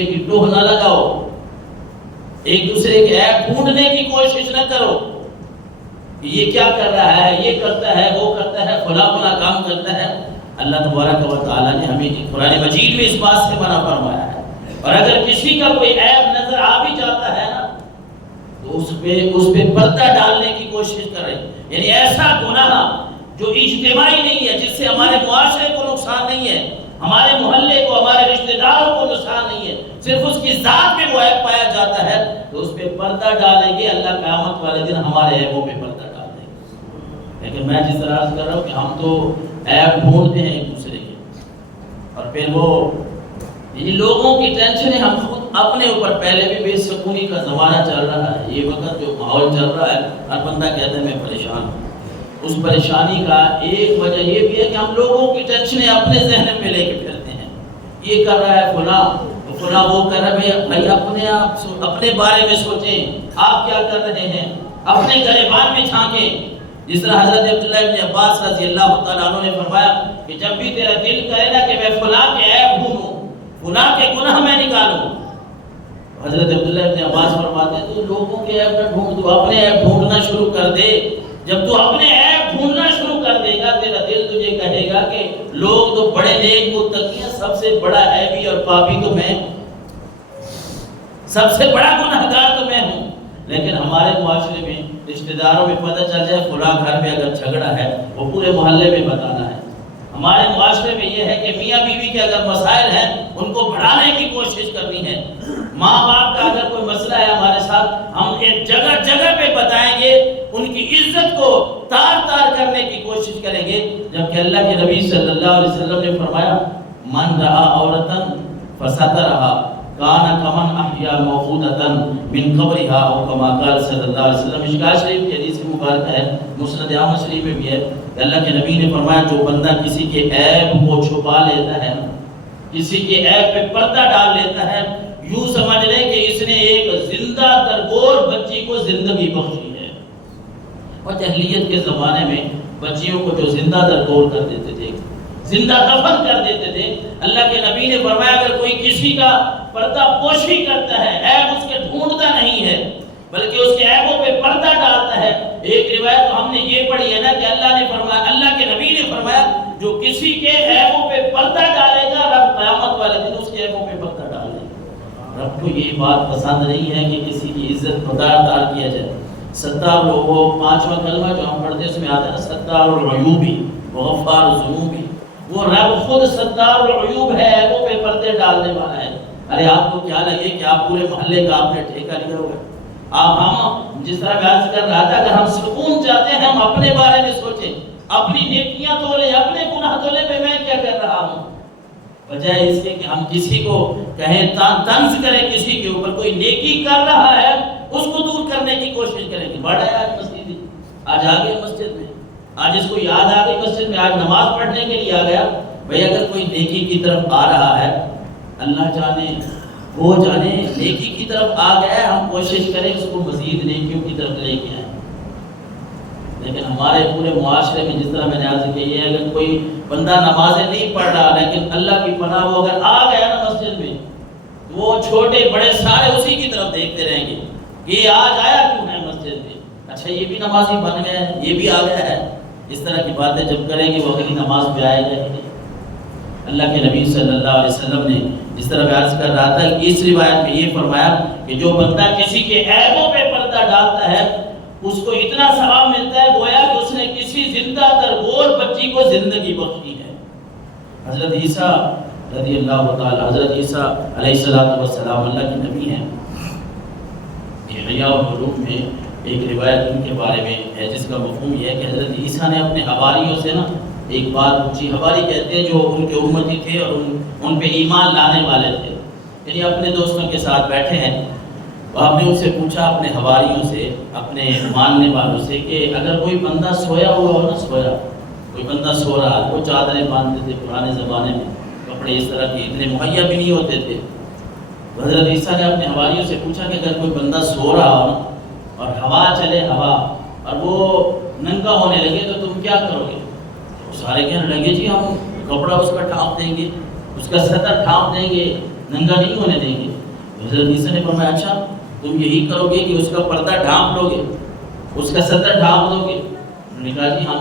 دوسرے کی ٹوہ نہ لگاؤ، ایک دوسرے کے عیب ڈھونڈنے کی کوشش نہ کرو کہ یہ کیا کر رہا ہے، یہ کرتا ہے، وہ کرتا ہے، فلاں فلاں کام کرتا ہے۔ اللہ تبارک و تعالیٰ نے ہمیں قرآن مجید میں اس بات سے منع فرمایا ہے، اور اگر کسی کا کوئی عیب نظر آ بھی جاتا ہے نا تو اس پہ پردہ ڈالنے کی کوشش کریں، یعنی ایسا گناہ جو اجتماعی نہیں ہے، جس سے ہمارے معاشرے کو نقصان نہیں ہے، ہمارے محلے کو، ہمارے رشتہ داروں کو نقصان نہیں ہے، صرف اس کی ذات میں وہ عیب پایا جاتا ہے تو اس پہ پردہ ڈالیں گے، اللہ قیامت والے دن ہمارے عیبوں پہ پردہ ڈال دیں گے۔ لیکن میں جس طرح عرض کر رہا ہوں کہ ہم تو عیب ڈھونڈتے ہیں ایک دوسرے کے، اور پھر وہ یعنی لوگوں کی ٹینشنیں ہم خود اپنے اوپر، پہلے بھی بے سکونی کا زمانہ چل رہا ہے، یہ وقت جو ماحول چل رہا ہے ہر بندہ کہتا ہے میں پریشان ہوں۔ اس پریشانی کا ایک وجہ یہ بھی ہے کہ ہم لوگوں کی ٹینشنیں اپنے ذہن پہ لے کے پھرتے ہیں، یہ کر رہا ہے فلاں، فلاں وہ کر رہا ہے، بھائی اپنے بارے میں سوچیں، آپ کیا کر رہے ہیں، اپنے گریبان میں جھانکیں۔ جس طرح حضرت عبداللہ ابن عباس رضی اللہ تعالیٰ عنہ نے فرمایا کہ جب بھی تیرا دل کرے نا کہ میں فلاں کے عیب ڈھونڈوں، فلاں کے گناہ میں نکالوں، حضرت عبداللہ ابن عباس فرماتے ہیں تو لوگوں کے عیب نہ ڈھونڈ، تو اپنے عیب ڈھونڈنا شروع کر دے۔ جب تو اپنے عیب ڈھونڈنا شروع کر دے گا، تیرا دل تجھے کہے گا کہ لوگ تو بڑے نیک متقی ہیں، سب سے بڑا عیبی اور پاپی تو میں ہوں، سب سے بڑا گنہگار تو میں ہوں۔ لیکن ہمارے معاشرے میں رشتہ داروں میں پتہ چل جائے فلاں گھر میں اگر جھگڑا ہے وہ پورے محلے میں بتانا ہے۔ ہمارے معاشرے میں یہ ہے کہ میاں بیوی کے اگر مسائل ہیں ان کو بڑھانے کی کوشش کرنی ہے، ماں باپ کا اگر کوئی مسئلہ ہے ہمارے ساتھ، ہم ایک جگہ جگہ پہ بتائیں گے، ان کی عزت کو تار تار کرنے کی کوشش کریں گے، جبکہ اللہ کے نبی صلی اللہ علیہ وسلم نے فرمایا من رعا عورتن فسترہا کان کمن احیا موعودۃ من قبرہا، او کما قال صلی اللہ علیہ وسلم۔ مشکوٰۃ شریف کی حدیث مبارکہ ہے، مسند احمد شریف میں بھی ہے کہ اللہ کے نبی نے فرمایا جو بندہ کسی کے عیب کو چھپا لیتا ہے، کسی کے عیب پہ پردہ ڈال لیتا ہے، یوں سمجھ لیں کہ اس نے ایک زندہ ترگور بچی کو زندگی بخشی ہے۔ اور جاہلیت کے زمانے میں بچیوں کو جو زندہ ترگور کر دیتے تھے، زندہ دفن کر دیتے تھے، اللہ کے نبی نے فرمایا اگر کوئی کسی کا پردہ پوشی کرتا ہے، عیب اس کے ڈھونڈتا نہیں ہے بلکہ اس کے عیبوں پہ پردہ ڈالتا ہے۔ ایک روایت ہم نے یہ پڑھی ہے نا کہ اللہ نے فرمایا، اللہ کے نبی نے فرمایا جو کسی کے عیبوں پہ پردہ ڈالے گا رب قیامت والے دن اس کے عیبوں پہ پردہ ڈال دے گا۔ رب کو یہ بات پسند نہیں ہے کہ کسی کی عزت مدار دار کیا جائے۔ ستار لوگوں، پانچواں کلمہ جو ہم پڑھتے ہیں اس میں آتا ہے نا ستار العیوبی وغفار الذنوبی، وہ رب خود ستار العیوب ہے، عیبوں پہ پردے ڈالنے والا ہے۔ ارے آپ کو کیا لگے کہ آپ پورے محلے کا آپ نے ٹھیکہ لیا ہوا ہے؟ ہم جس طرح بیان کر رہا تھا کہ ہم سکون چاہتے ہیں، ہم اپنے بارے میں سوچیں، اپنی نیکیاں تولیں، اپنے گناہ تولیں پہ میں کیا کر رہا ہوں، بجائے اس کے کہ ہم کسی کو کہیں، طنز کریں کسی کے اوپر، کوئی نیکی کر رہا ہے اس کو دور کرنے کی کوشش کریں گے۔ بڑا ہے آج مسجد، آج آ گئے مسجد میں، آج اس کو یاد آ گئی مسجد میں، آج نماز پڑھنے کے لیے آ گیا۔ بھئی اگر کوئی نیکی کی طرف آ رہا ہے، اللہ جانے وہ جانے نیکی کی طرف آ گیا ہے، ہم کوشش کریں اس کو مزید نیکیوں کی طرف لے کے آئیں۔ لیکن ہمارے پورے معاشرے میں جس طرح میں نے عرض کی ہے، اگر کوئی بندہ نمازیں نہیں پڑھ رہا لیکن اللہ کی پناہ وہ اگر آ گیا نا مسجد میں، وہ چھوٹے بڑے سارے اسی کی طرف دیکھتے رہیں گے کہ یہ آج آیا کیوں ہے مسجد میں، اچھا یہ بھی نمازی بن گیا ہے، یہ بھی آ گیا ہے۔ اس طرح کی باتیں جب کریں گے وہ اگلی نماز پہ آئے گا ہی نہیں۔ اللہ کے نبی صلی اللہ علیہ وسلم نے جس طرح بیان کر رہا تھا کہ اس روایت میں یہ فرمایا کہ جو بندہ کسی کے عیبوں پہ پردہ ڈالتا ہے اس کو اتنا ثواب ملتا ہے گویا کہ اس نے کسی زندہ ترگور بچی کو زندگی بخشی ہے۔ حضرت عیسیٰ رضی اللہ تعالی، حضرت عیسیٰ علیہ السلام اللہ کے نبی ہیں۔ احیاء العلوم میں ایک روایت ان کے بارے میں ہے جس کا مفہوم یہ ہے کہ حضرت عیسیٰ نے اپنے حواریوں سے نا ایک بات پوچھی۔ حواری کہتے ہیں جو ان کے امتی تھے اور ان پہ ایمان لانے والے تھے، یعنی اپنے دوستوں کے ساتھ بیٹھے ہیں، آپ نے ان سے پوچھا اپنے حواریوں سے، اپنے ماننے والوں سے کہ اگر کوئی بندہ سویا ہوا ہو نا، سویا کوئی بندہ سو رہا ہے، وہ چادریں باندھتے تھے پرانے زمانے میں، کپڑے اس طرح کے اتنے مہیا بھی نہیں ہوتے تھے۔ حضرت عیسیٰ نے اپنے حواریوں سے پوچھا کہ اگر کوئی بندہ سو رہا ہو نا اور ہوا چلے، ہوا اور وہ ننگا ہونے لگے تو تم کیا کرو گے؟ سارے کہنے لگے جی ہم کپڑا اس کا ڈھانپ دیں گے، اس کا سطر ڈھانپ دیں گے، ننگا نہیں ہونے دیں گے. حضرت عیسیٰ نے فرمایا اچھا تم یہی کرو گے کہ اس کا پردہ ڈھانپ لو گے, اس کا سطر ڈھانپ دو گے؟ انہوں نے کہا جی ہم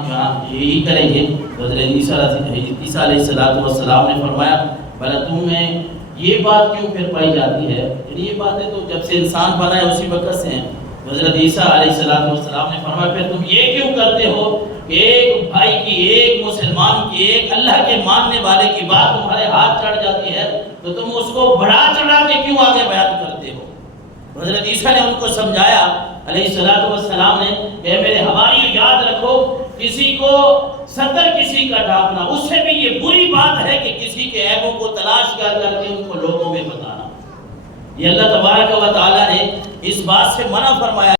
یہی کریں گے. حضرت عیسیٰ علیہ السلام نے فرمایا بھلا تم میں یہ بات کیوں پھر پائی جاتی ہے؟ یعنی یہ باتیں تو جب سے انسان بنا ہے اسی وقت سے ہیں. حضرت عیسیٰ علیہ السلام نے فرمایا پھر تم یہ کیوں کرتے ہو کہ ایک بھائی کی, ایک مسلمان کی, ایک اللہ کے ماننے والے کی بات تمہارے ہاتھ چڑھ جاتی ہے تو تم اس کو بڑھا چڑھا کے کیوں آگے بیان کرتے ہو؟ حضرت عیسیٰ نے ان کو سمجھایا علیہ السلام نے کہ میرے حواریوں یاد رکھو, کسی کو سطر کسی کا ڈھانپنا اس سے بھی یہ بری بات ہے کہ کسی کے عیبوں کو تلاش کر کے ان کو لوگوں میں بتانا. یہ اللہ تبارک و تعالیٰ نے اس بات سے منع فرمایا.